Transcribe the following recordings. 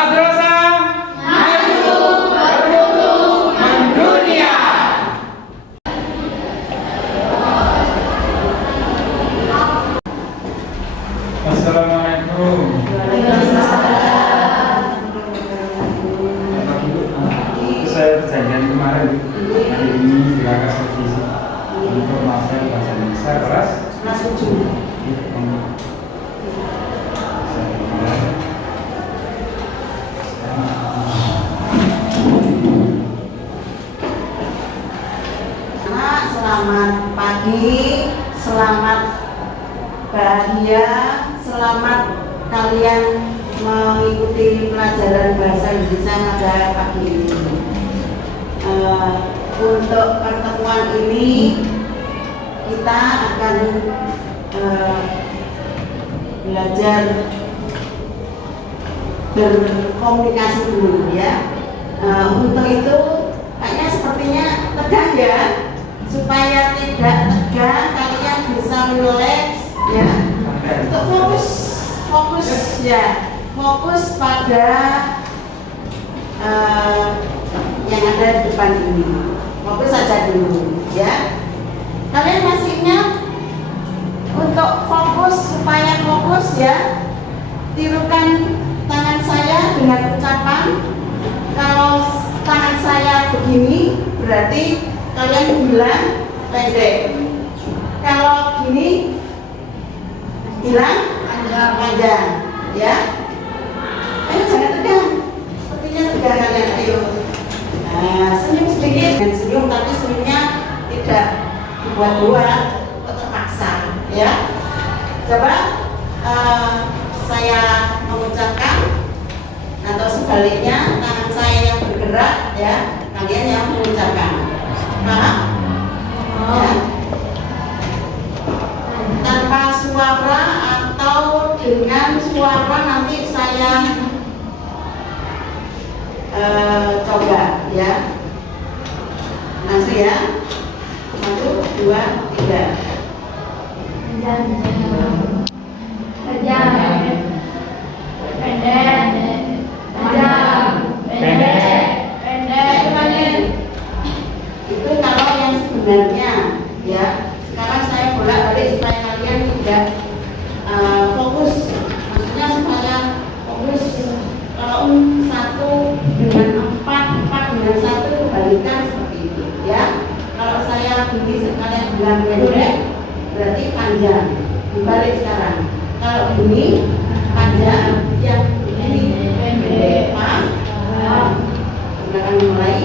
Madrasah maju bermutu mendunia. Assalamualaikum. Saya perjanjian kemarin hari ini dilakukan servis untuk mahasiswa bahasa Indonesia kelas 7. Selamat pagi, selamat bahagia, selamat kalian mengikuti pelajaran bahasa Indonesia pada pagi ini. Untuk pertemuan ini kita akan belajar berkomunikasi dulu ya. Untuk itu kayaknya sepertinya tegang ya. Supaya tidak tegang, kalian bisa relax ya. Untuk fokus pada yang ada di depan ini. Fokus saja dulu ya. Kalian masih ingat untuk fokus, supaya fokus ya, tirukan tangan saya dengan ucapan. Kalau tangan saya begini berarti kalian bilang pendek. Kalau gini bilang panjang ya. Ayo jangan tegang. Sepertinya tegang kalian. Ayo. Nah, senyum sedikit. Dan senyum, tapi senyumnya tidak dibuat-buat atau terpaksa ya. Coba saya mengucapkan atau sebaliknya, tangan saya yang bergerak ya, kalian yang mengucapkan. Paham? Ya. Tanpa suara atau dengan suara nanti saya coba ya. Langsung ya. 1, 2, 3. Itu kalau yang sebenarnya ya. Sekarang saya bolak-balik supaya kalian tidak fokus. Maksudnya supaya fokus. Kalau 1 dengan 4 dengan 1 balikan seperti itu ya. Kalau saya begini sekalian bilang pendek berarti panjang. Dibalik sekarang. Kalau begini panjang, yang begini pendek. Paham? Silakan mulai.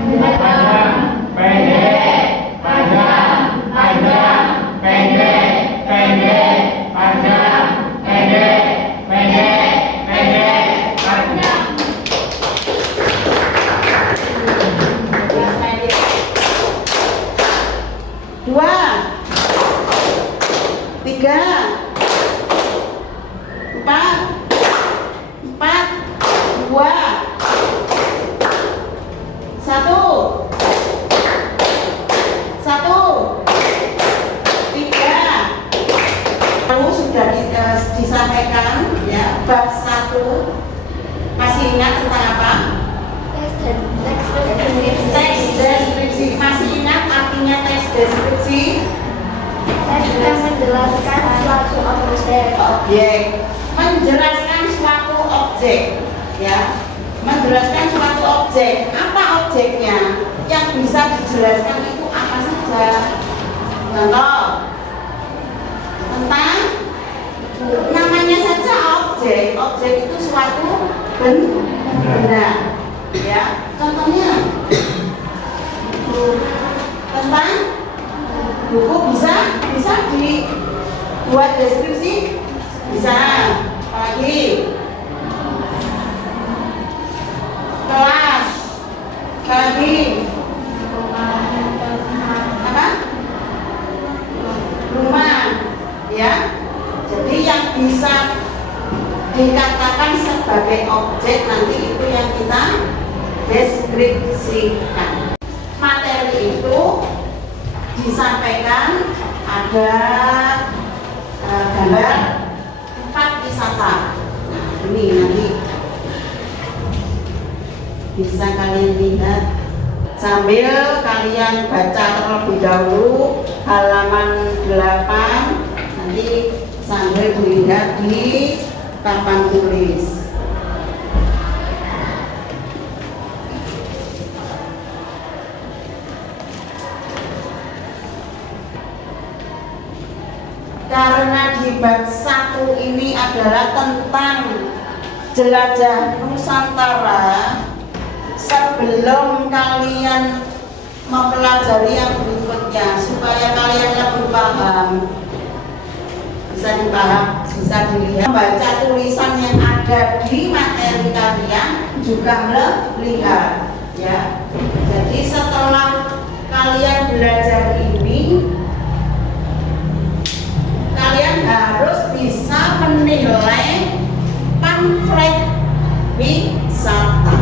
Panjang, pendek, panjang, panjang, pendek, pendek, panjang, pendek, pendek, pendek, panjang. 2, 3, 4, 2, 1, 3. Lalu sudah disampaikan ya, bab 1. Masih ingat tentang apa? Teks deskripsi. Masih ingat artinya teks deskripsi? Kita menjelaskan suatu objek. Menjelaskan suatu objek ya. Menjelaskan suatu objek. Apa objeknya? Yang bisa dijelaskan itu apa saja? Contoh, tentang namanya saja objek. Objek itu suatu benda ya. Contohnya tentang buku bisa dibuat deskripsi, bisa. Apalagi kelas, apalagi apa? Rumah ya. Jadi yang bisa dikatakan sebagai objek nanti itu yang kita deskripsikan. Materi itu disampaikan ada gambar tempat wisata. Nah, ini nanti bisa kalian lihat sambil kalian baca terlebih dahulu halaman 8, nanti sambil dilihat di papan tulis. Karena di bab 1 ini adalah tentang jelajah Nusantara, sebelum kalian mempelajari yang berikutnya supaya kalian lebih paham, bisa dilihat, membaca tulisan yang ada di materi kalian juga melihat ya. Jadi setelah kalian belajar ini, kalian harus bisa menilai pamflet wisata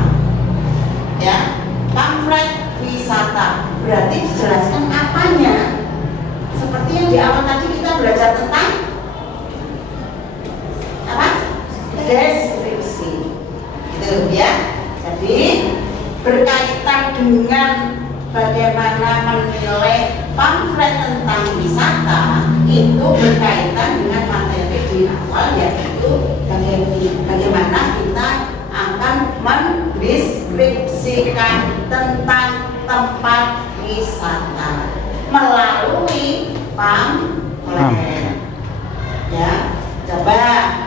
ya. Pamflet wisata berarti dijelaskan apanya, seperti yang di awal tadi kita belajar tentang apa? Deskripsi gitu ya. Jadi berkaitan dengan bagaimana menilai pamflet tentang wisata itu berkaitan dengan materi di awal, yaitu bagaimana kita akan mendeskripsikan tentang tempat wisata melalui pamflet ya. Coba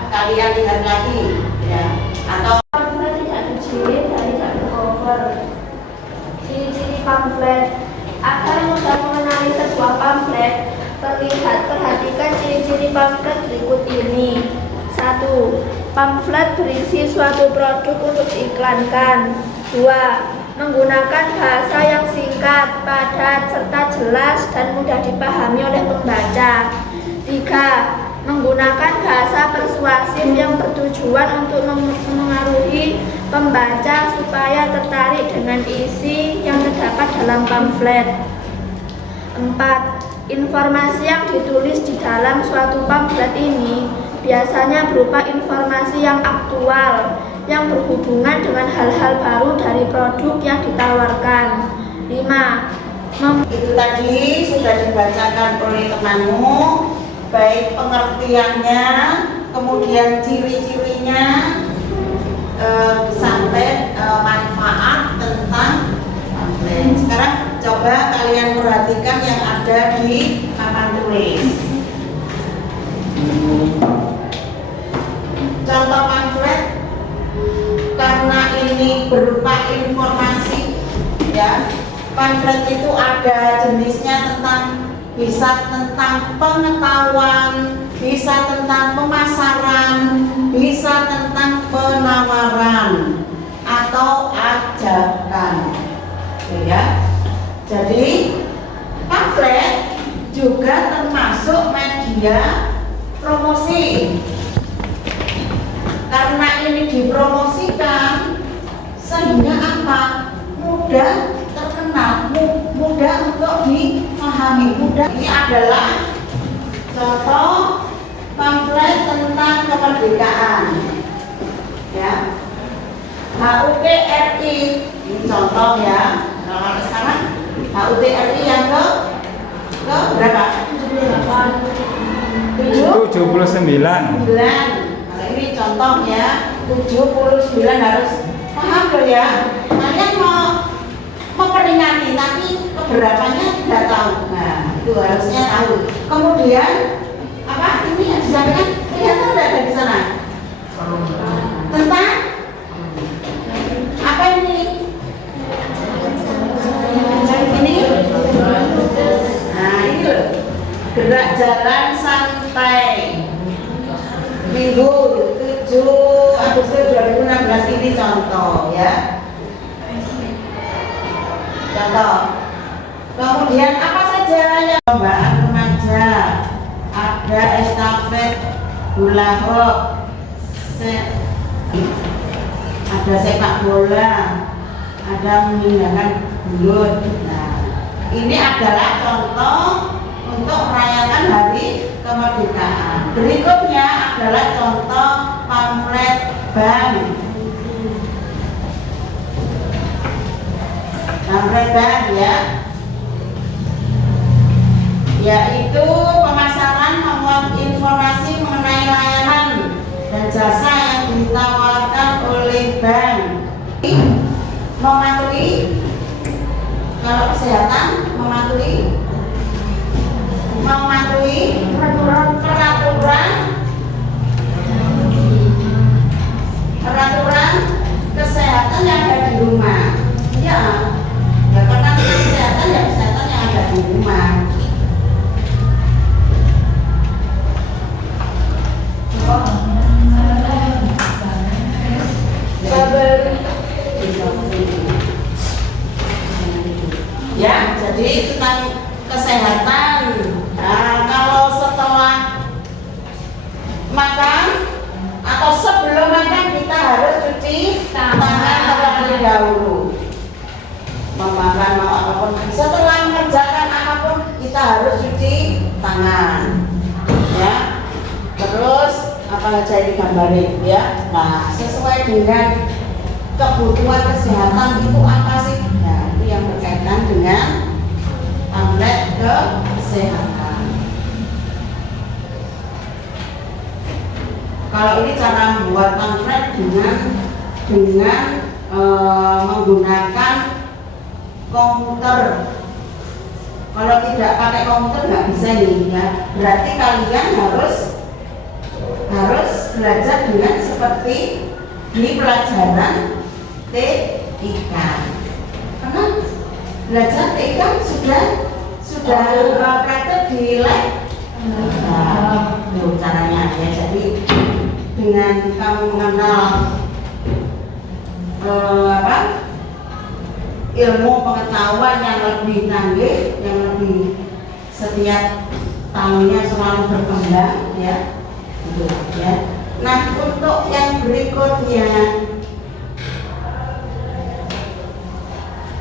kalian lihat lagi ya, atau Pamflet tidak dijilid dan tidak bercover. Ciri-ciri pamflet. Agar mudah mengenali sebuah pamflet, perhatikan ciri-ciri pamflet berikut ini. 1. Pamflet berisi suatu produk untuk diiklankan. 2. Menggunakan bahasa yang singkat, padat, serta jelas dan mudah dipahami oleh pembaca. 3. Menggunakan bahasa persuasif yang bertujuan untuk memengaruhi pembaca supaya tertarik dengan isi yang terdapat dalam pamflet. 4. Informasi yang ditulis di dalam suatu pamflet ini biasanya berupa informasi yang aktual, yang berhubungan dengan hal-hal baru dari produk yang ditawarkan. 5. Itu tadi sudah dibacakan oleh temanmu, baik pengertiannya, kemudian ciri-cirinya, sampai manfaat tentang pamflet. Sekarang coba kalian perhatikan yang ada di papan tulis. Contoh pamflet, karena ini berupa informasi ya. Pamflet itu ada jenisnya, bisa tentang pengetahuan, bisa tentang pemasaran, bisa tentang penawaran atau ajakan ya. Jadi pamflet juga termasuk media promosi. Karena ini dipromosikan sehingga apa? Mudah terkenal, mudah untuk dipahami, mudah. Ini adalah contoh pamflet tentang kemerdekaan ya. HUT RI ini contoh ya. Kalau sekarang HUT RI yang ke berapa? 79. Kalau ini contoh ya, 79 harus paham loh ya. Kalian mau memperingati tapi keberapanya tidak tahu. Nah, itu harusnya tahu. Kemudian apa ini yang disampaikan? Kelihatan tidak ada di sana? Tentang apa ini? Ini? Nah, ini loh. Gerak jalan santai. Minggu 7 Agustus 2016 ini contoh ya. Contoh. Kemudian apa saja yang perlombaan remaja, ada estafet bola hop, ada sepak bola, ada memindahkan bulut. Nah, ini adalah contoh untuk merayakan hari kemerdekaan. Berikutnya adalah contoh pamflet bank. pamflet bank ya, yaitu pemasaran memuat informasi mengenai layanan dan jasa yang ditawarkan oleh bank. Mematuhi, kalau kesehatan mematuhi peraturan kesehatan yang ada di rumah. Ya karena kesehatan ya kesehatan yang ada di rumah. Ya, jadi tentang kesehatan. Nah, kalau setelah makan atau sebelum makan kita harus cuci tangan terlebih dahulu. Memakan mau apapun, setelah mengerjakan apapun kita harus cuci tangan. Ya. Terus apa aja digambarin ya. Nah, sesuai dengan kebutuhan kesehatan itu apa sih? Nah, itu yang berkaitan dengan pamflet kesehatan. Kalau ini cara membuat pamflet dengan menggunakan komputer. Kalau tidak pakai komputer nggak bisa nih ya. Berarti kalian harus belajar dengan seperti di pelajaran TIK. Karena belajar TIK sudah praktek di lab. Nah, caranya ya. Jadi dengan kamu mengenal ilmu pengetahuan yang lebih canggih, yang lebih setiap tahunnya selalu berkembang ya. Gitu, ya. Nah, untuk yang berikutnya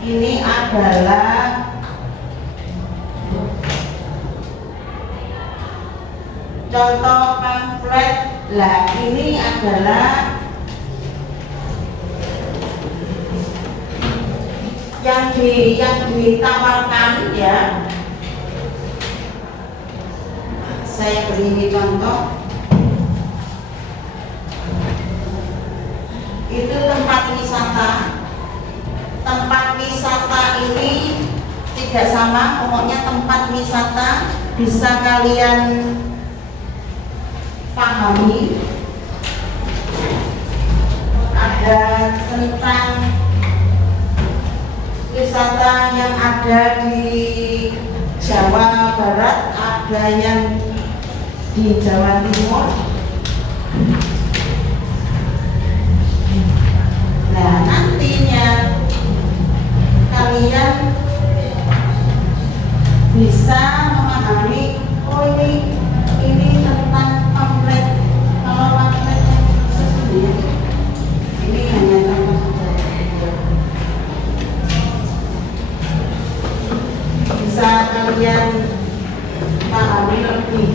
ini adalah contoh pamflet. Lah, ini adalah yang ditawarkan ya. Saya beri contoh. Itu tempat wisata. Tempat wisata ini tidak sama, pokoknya tempat wisata bisa kalian pahami. Ada tentang wisata yang ada di Jawa Barat, ada yang di Jawa Timur. Nah, nantinya kalian bisa memahami, oh ini tentang pamflet. Kalau pamflet sesungguhnya ini hanya contoh saja. Bisa kalian pahami lebih.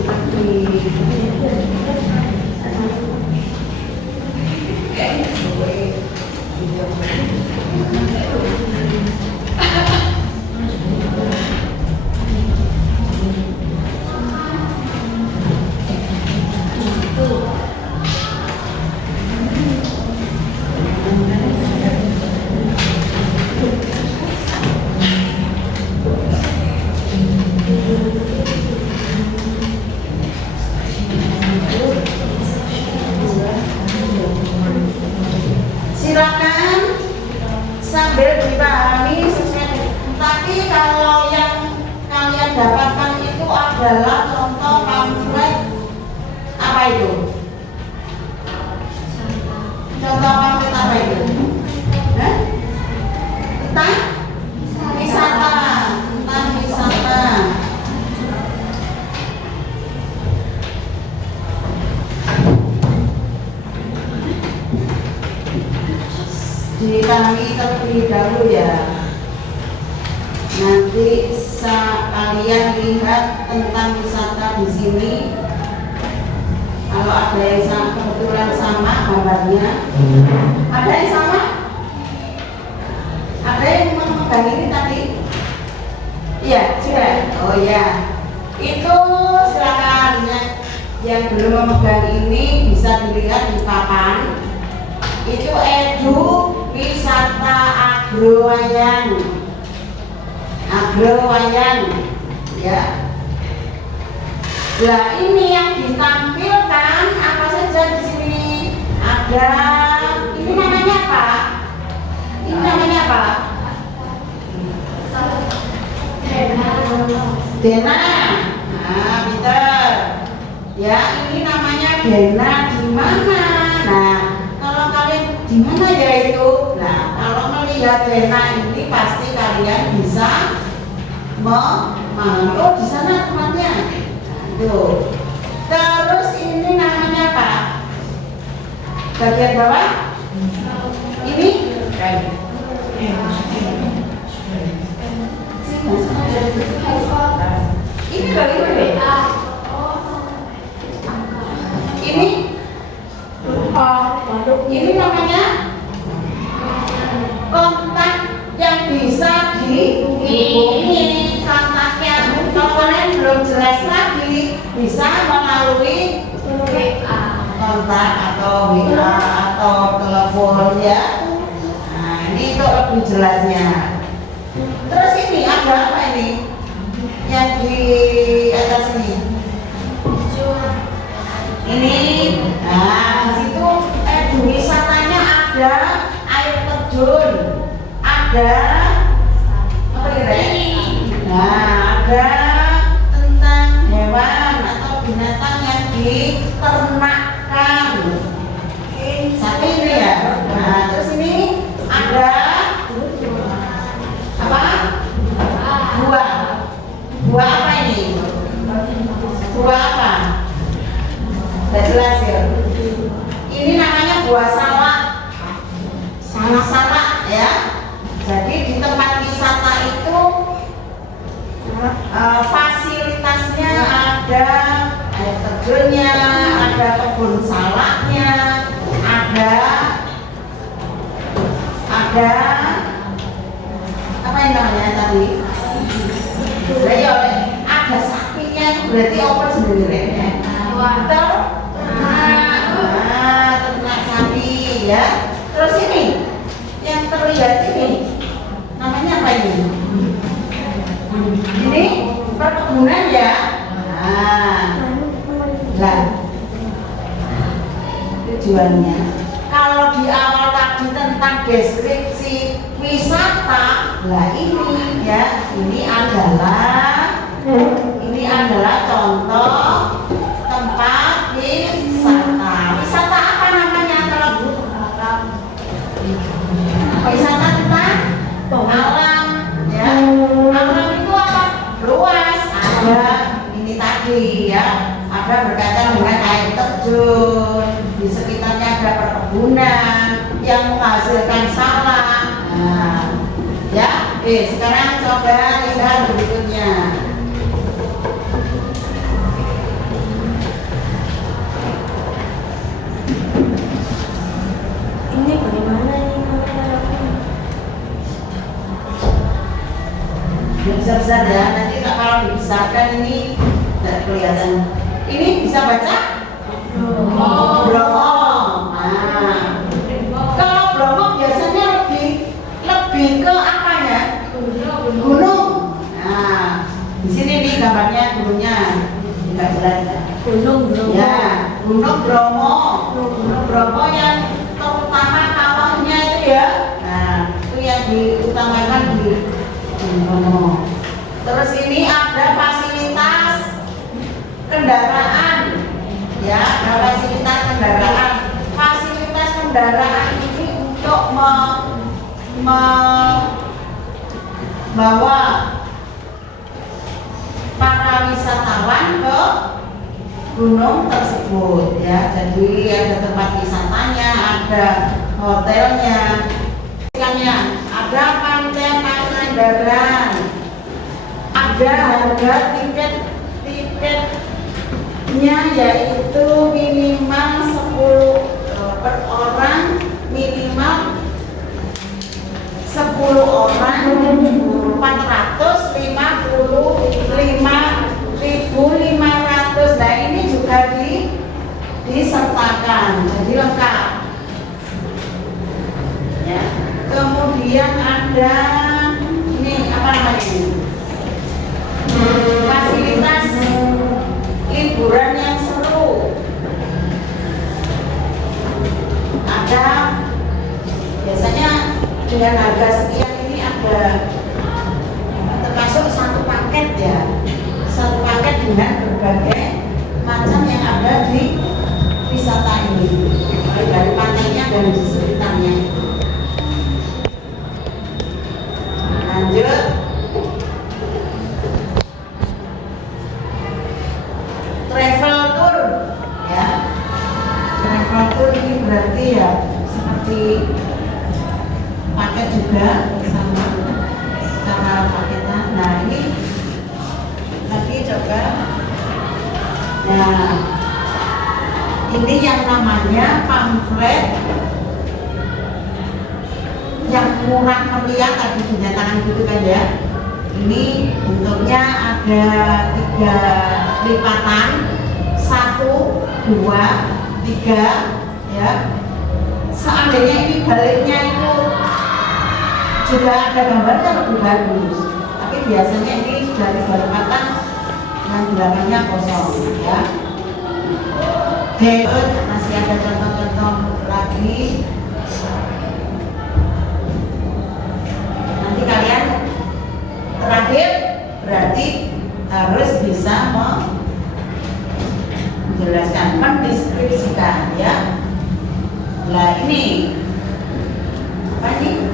Silakan sambil dipahami sesuai. Tapi kalau yang kalian dapatkan itu adalah contoh pamflet apa itu? Contoh pamflet apa itu? Tentang wisata. Tentang wisata. Dipahami terlebih dahulu ya. Nanti kalian lihat tentang wisata di sini. Kalau ada yang kebetulan sama gambarnya, ada yang sama? Ada Ada yang memegang ini tadi? Iya, sudah. Oh iya. Itu silakan yang belum memegang ini bisa dilihat di papan. Itu Edu Wisata Agrowayang. Agrowayang, ya. Nah ini yang ditampilkan apa saja di sini? Ada. Ini namanya apa? Ini namanya apa? Dena. Nah, Peter. Ya, ini namanya Dena di mana? Nah, kalau kalian di mana ya itu? Nah, kalau melihat Dena ini pasti kalian bisa memahami. Oh, di sana tempatnya. Nah, tuh. Terus ini namanya apa? Bagian bawah? Ini? Ini bagian BA. Ini namanya kontak yang bisa dihubungi. Kontaknya kalau kalian belum jelas lagi bisa melalui kontak atau WA atau telepon ya. Nah ini untuk lebih jelasnya. Terus ini ada apa ini? Yang di atas ini? Ini, nah di situ wisatanya ada air terjun, ada apa ini? Nah ada tentang hewan atau binatang yang diternakkan. Satu ini ya. Nah terus ini ada apa? Buah. Buah apa ini? Buah apa? Tidak jelas ya. Ini namanya buah salak. Salak ya. Jadi di tempat wisata itu fasilitasnya ada air terjunnya, ada kebun salaknya, ada apa yang namanya tadi? Ayo, ada sapinya, berarti open sendiri ya. Ternak sapi ya. Terus ini yang terlihat ini namanya apa ini? Ini perkebunan ya. Nah, tujuannya kalau di awal tadi tentang deskripsi wisata, lah ini ya, ini adalah contoh tempat wisata. Wisata apa namanya kalau Bu? Wisata tentang alam ya. Alam itu apa? Luas. Ada ini tadi ya. Ada berkaitan dengan air terjun. Di sekitarnya ada perkebunan yang menghasilkan salak. Nah, ya. Sekarang coba lihat berikutnya. Ini bagaimana ini namanya? Besar-besar ya, nanti kalau dibesarkan ini tidak kelihatan. Ini bisa baca? Bromo. Nah, kalau Bromo biasanya lebih ke apanya? Gunung. Nah, di sini nih gambarnya gunungnya. Tidak jelas. Gunung Ya, Gunung Bromo. Gunung Bromo yang terutama kawahnya itu ya. Nah, itu yang diutamakan di Bromo. Terus ini ada fasilitas kendaraan. Ya, ada fasilitas kendaraan. Fasilitas kendaraan ini untuk membawa para wisatawan ke gunung tersebut ya. Jadi ada tempat wisatanya, ada hotelnya, ada pantai Pangandaran, ada harga tiketnya yaitu minimal 10 per orang, minimal 10 orang. makan, jadi lengkap. Ya. Kemudian ada ini apa namanya ini? Fasilitas liburan yang seru. Ada biasanya dengan harga sekian ini ada termasuk satu paket ya, satu paket dengan berbagai macam yang ada di wisata ini, mulai dari pantainya dan di sekitarnya. Lanjut, travel tour ya. Travel tour ini berarti ya seperti paket juga sama secara paketan. Nah ini lagi coba. Nah ini yang namanya pamflet yang murah meriah tadi dinyatakan gitu kan ya. Ini bentuknya ada 3 lipatan, 1, 2, 3 ya. Seandainya ini baliknya itu juga ada gambarnya lebih bagus, tapi biasanya ini sudah 3 lipatan yang belakangnya kosong ya. Oke, masih ada contoh-contoh lagi. Nanti kalian terakhir berarti harus bisa menjelaskan, mendeskripsikan ya. Nah ini apa ini?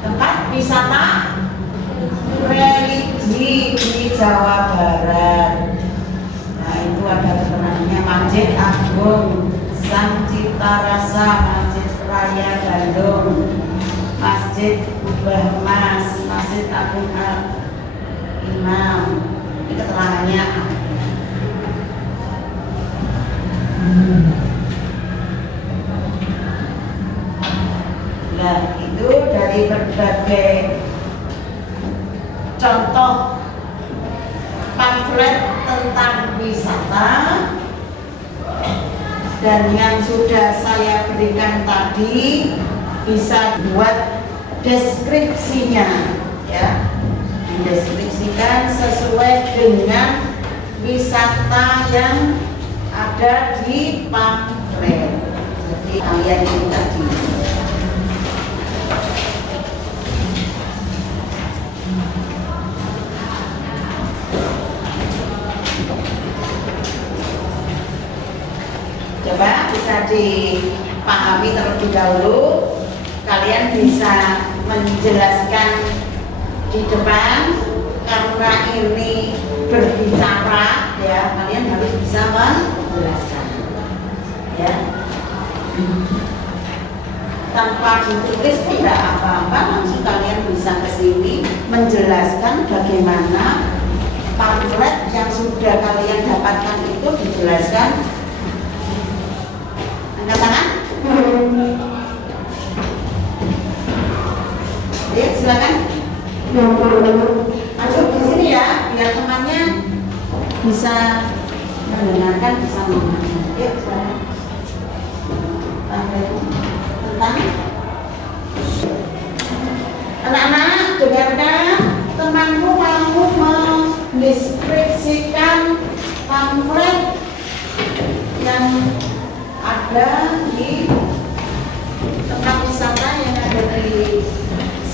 Tempat wisata religi di Jawa Barat. Nah itu ada keterangannya: Masjid Agung Sang Cipta Rasa, Masjid Raya Bandung, Masjid Kubah Mas, Masjid Agung Al Imam. Ini keterangannya. Nah itu dari berbagai contoh pamflet tentang wisata dan yang sudah saya berikan tadi bisa buat deskripsinya ya, mendeskripsikan sesuai dengan wisata yang ada di pamflet. Jadi kalian ini tadi. Coba bisa dipahami terlebih dahulu. Kalian bisa menjelaskan di depan karena ini berbicara ya, kalian harus bisa menjelaskan ya. Tanpa ditulis tidak apa-apa, langsung kalian bisa ke sini menjelaskan bagaimana pamflet yang sudah kalian dapatkan itu dijelaskan. Angkat tangan. Ya, silakan. Masuk di sini ya, biar temannya bisa mendengarkan, bisa mendengarkan. Ya, silakan. Tentang anak-anak, dengarkan. Temanmu mau mendeskripsikan pamflet yang ada di tempat wisata yang ada di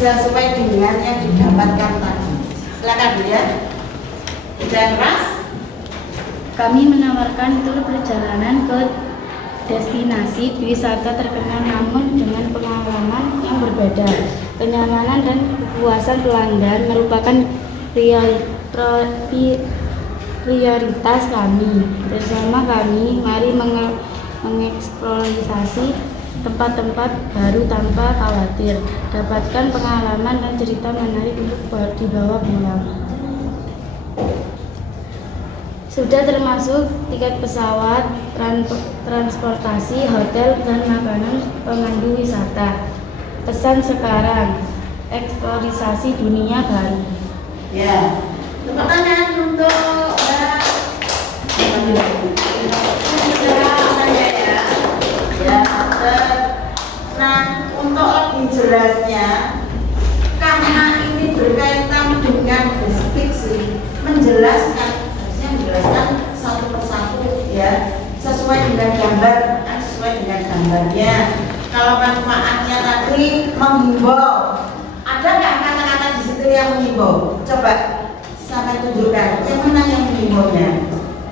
sesuai dengan yang didapatkan tadi. Silakan Bu ya. Jangan keras. Kami menawarkan tur perjalanan ke destinasi wisata terkenal namun dengan pengalaman yang berbeda. Kenyamanan dan kepuasan pelanggan merupakan prioritas kami. Bersama kami, mari mengeksplorasi tempat-tempat baru tanpa khawatir. Dapatkan pengalaman dan cerita menarik untuk dibawa pulang. Sudah termasuk tiket pesawat, transportasi, hotel, dan makanan pemandu wisata. Pesan sekarang, eksplorisasi dunia baru. Ya, tepuk tangan untuk gambarnya. Kalau manfaatnya tadi menghimbau, ada nggak kata-kata di situ yang menghimbau? Coba sampai tunjukkan yang mana yang menghimbaunya.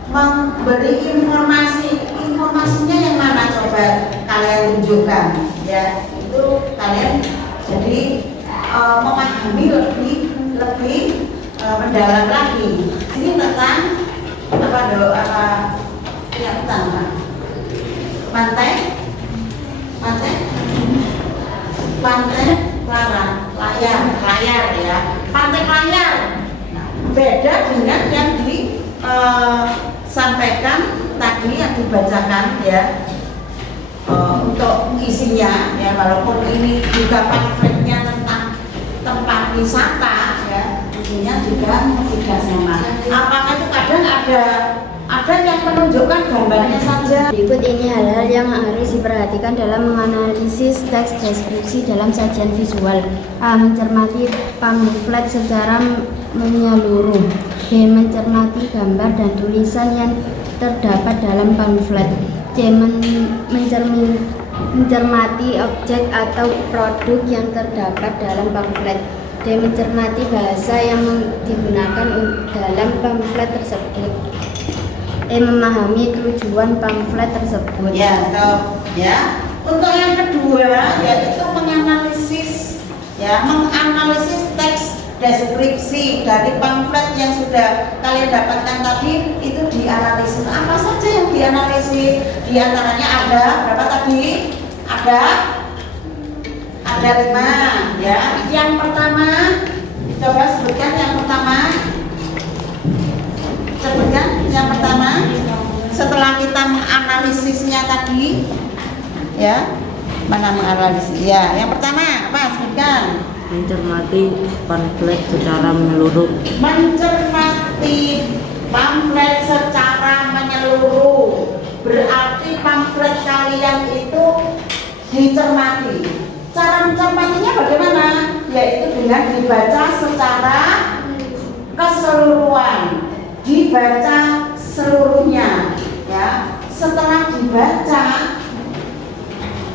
Memberi informasi, informasinya yang mana? Coba kalian tunjukkan, ya. Itu kalian jadi memahami lebih mendalam lagi. Ini tentang apa yang utama? Pantai layar ya. Pantai layar. Nah, beda dengan yang disampaikan tadi yang dibacakan ya. Untuk isinya ya, walaupun ini juga pamfletnya tentang tempat wisata ya, isinya juga tidak sama. Apakah itu kadang ada yang menunjukkan gambarnya saja? Berikut ini hal-hal yang harus diperhatikan dalam menganalisis teks deskripsi dalam sajian visual. A. Mencermati pamflet secara menyeluruh. B. Mencermati gambar dan tulisan yang terdapat dalam pamflet. C. Mencermati objek atau produk yang terdapat dalam pamflet. D. Mencermati bahasa yang digunakan dalam pamflet tersebut. E. Memahami tujuan pamflet tersebut. Ya, ya. Untuk yang kedua yaitu menganalisis teks deskripsi dari pamflet yang sudah kalian dapatkan tadi. Itu dianalisis. Apa saja yang dianalisis? Di antaranya ada berapa tadi? Ada 5 ya. Yang pertama, coba sebutkan yang pertama. Setelah kita menganalisisnya tadi ya, mana menganalisis ya. Yang pertama apa? Sebutkan. Mencermati pamflet secara menyeluruh. Mencermati pamflet secara menyeluruh berarti pamflet kalian itu dicermati. Cara mencermatinya bagaimana? Yaitu dengan dibaca secara keseluruhan, dibaca seluruhnya ya. Setelah dibaca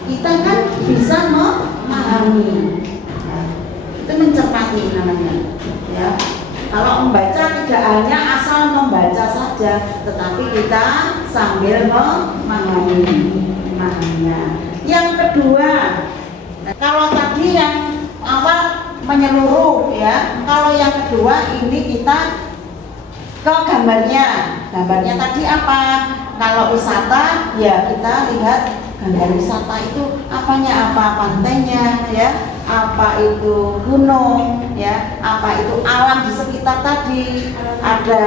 kita kan bisa memahami ya. Itu mencermati namanya ya. Kalau membaca tidak hanya asal membaca saja, tetapi kita sambil memahaminya. Yang kedua, kalau tadi yang awal menyeluruh ya, kalau yang kedua ini kita ke gambarnya. Gambarnya tadi apa? Kalau wisata ya kita lihat gambar wisata itu apanya, apa pantainya ya, apa itu gunung ya, apa itu alam di sekitar tadi, ada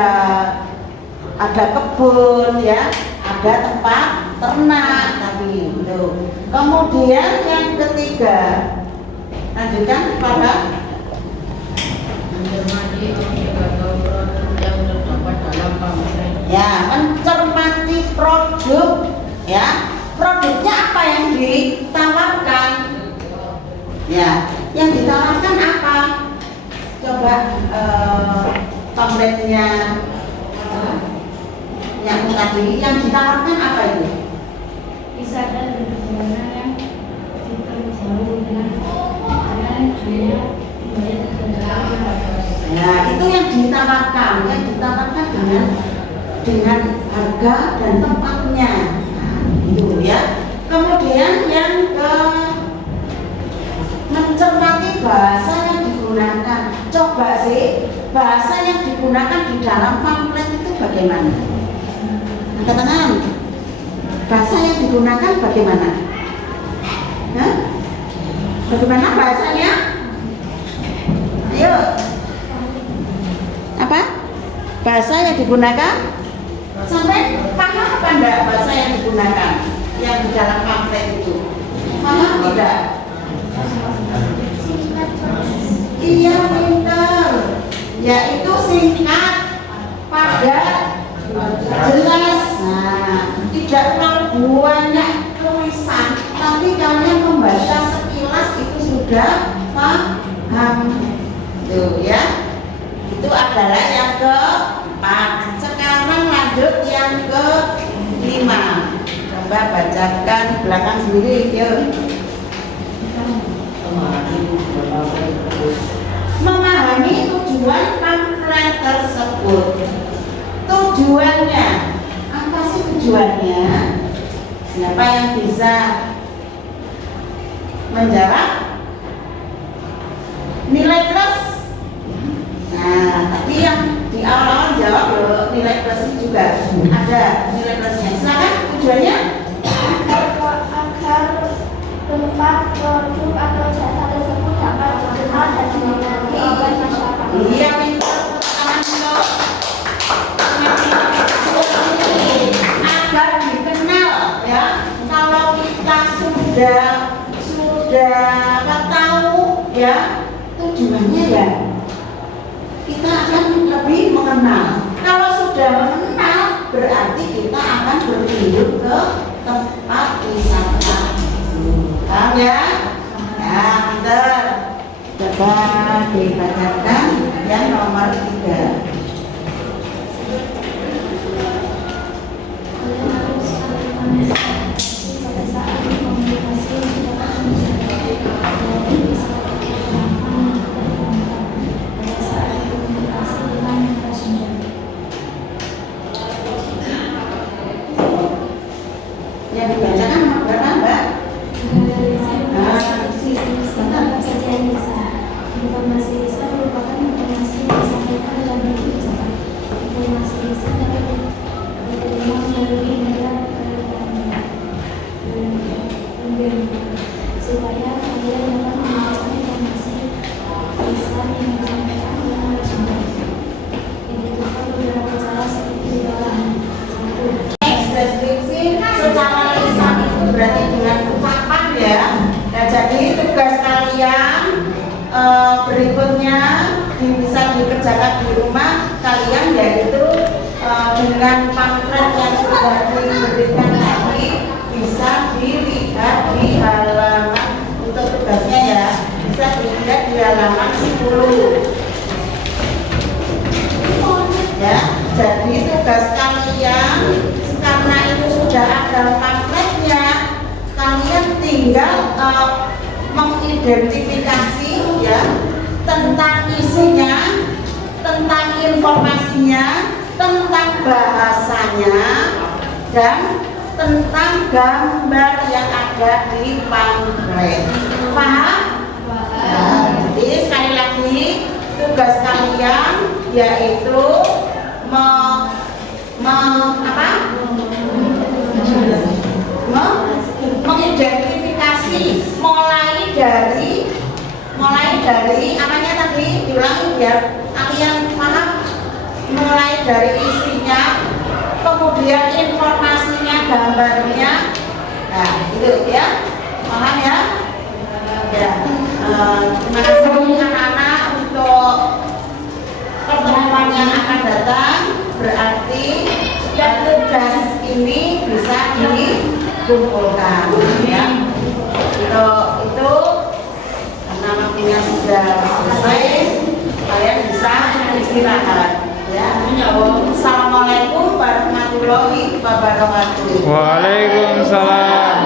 kebun ya, ada tempat ternak tadi itu. Kemudian yang ketiga, lanjutkan Bapak. Mencermati objek atau produk yang terdapat dalam pamflet. Ya, mencermati produk ya. Produknya apa yang ditawarkan? Ya, yang ditawarkan apa? Coba pamfletnya yang tadi yang ditawarkan apa itu? Wisata dan perjalanan yang diperjauh dengan dunia Ya, itu yang ditawarkan dengan harga dan tempatnya. Nah, itu ya. Kemudian yang ke mencermati bahasa yang digunakan. Coba sih bahasa yang digunakan di dalam pamflet itu bagaimana? Angkat tangan. Bahasa yang digunakan bagaimana? Hah? Bagaimana bahasanya? Ayo. Apa? Bahasa yang digunakan? Sampai paham apa enggak bahasa yang digunakan? Yang di dalam pamflet itu paham tidak? Iya, pintar. Yaitu singkat, padat, jelas. Nah, tidak terlalu banyak tulisan, tapi kalian membaca sekilas itu sudah paham. Tuh ya. Itu adalah yang keempat. Sekarang lanjut yang kelima. Mbak bacakan belakang sendiri, yuk. Memahami tujuan pamflet tersebut. Tujuannya, apa sih tujuannya? Siapa yang bisa menjawab? Nilai plus. Nah, tapi yang di awal-awal jawab loh, nilai plus juga ada nilai plusnya. Silakan tujuannya. Agar tempat produk atau jasa tersebut dapat dikenal dan diminati oleh masyarakat. Iya, pintar. Tangan dulu. Agar dikenal ya. Kalau kita sudah tahu ya tujuannya ya, kita akan lebih mengenal. Kalau sudah mengenal, berarti kita akan berkunjung ke tempat wisata. Paham ya? Ya, pintar. Coba dibacakan yang nomor 3. Yang dibacakan nomor berapa, Mbak? Informasi bisa merupakan informasi yang disampaikan dalam bentuk ucapan. Informasi bisa dapat diterima melalui media supaya kalian dapat membaca informasi bisa yang disampaikan oleh narasumber. Yang ditentukan beberapa cara seperti di bawah. 1. Deskripsi secara lisan itu berarti dengan ucapan ya. Nah, jadi tugas kalian berikutnya bisa dikerjakan di rumah kalian, yaitu dengan pamflet yang sudah diberikan tadi bisa dilihat di halaman, untuk tugasnya ya bisa dilihat di halaman 10 ya. Jadi tugas kalian, karena itu sudah ada pamfletnya, kalian tinggal mengidentifikasi ya tentang isinya, tentang informasinya, tentang bahasanya, dan tentang gambar yang ada di pamflet. Paham? Nah, jadi sekali lagi tugas kalian yaitu mengidentifikasi mulai dari apanya tadi, diulangi biar kalian paham. Mulai dari isinya, kemudian informasinya, gambarnya. Nah, itu ya. Paham ya? Ya. Terima kasih anak-anak untuk pertemuan yang akan datang. Berarti tugas ini bisa dikumpulkan ya. Itu karena waktunya sudah selesai, kalian bisa istirahat ya. Assalamualaikum warahmatullahi wabarakatuh. Waalaikumsalam.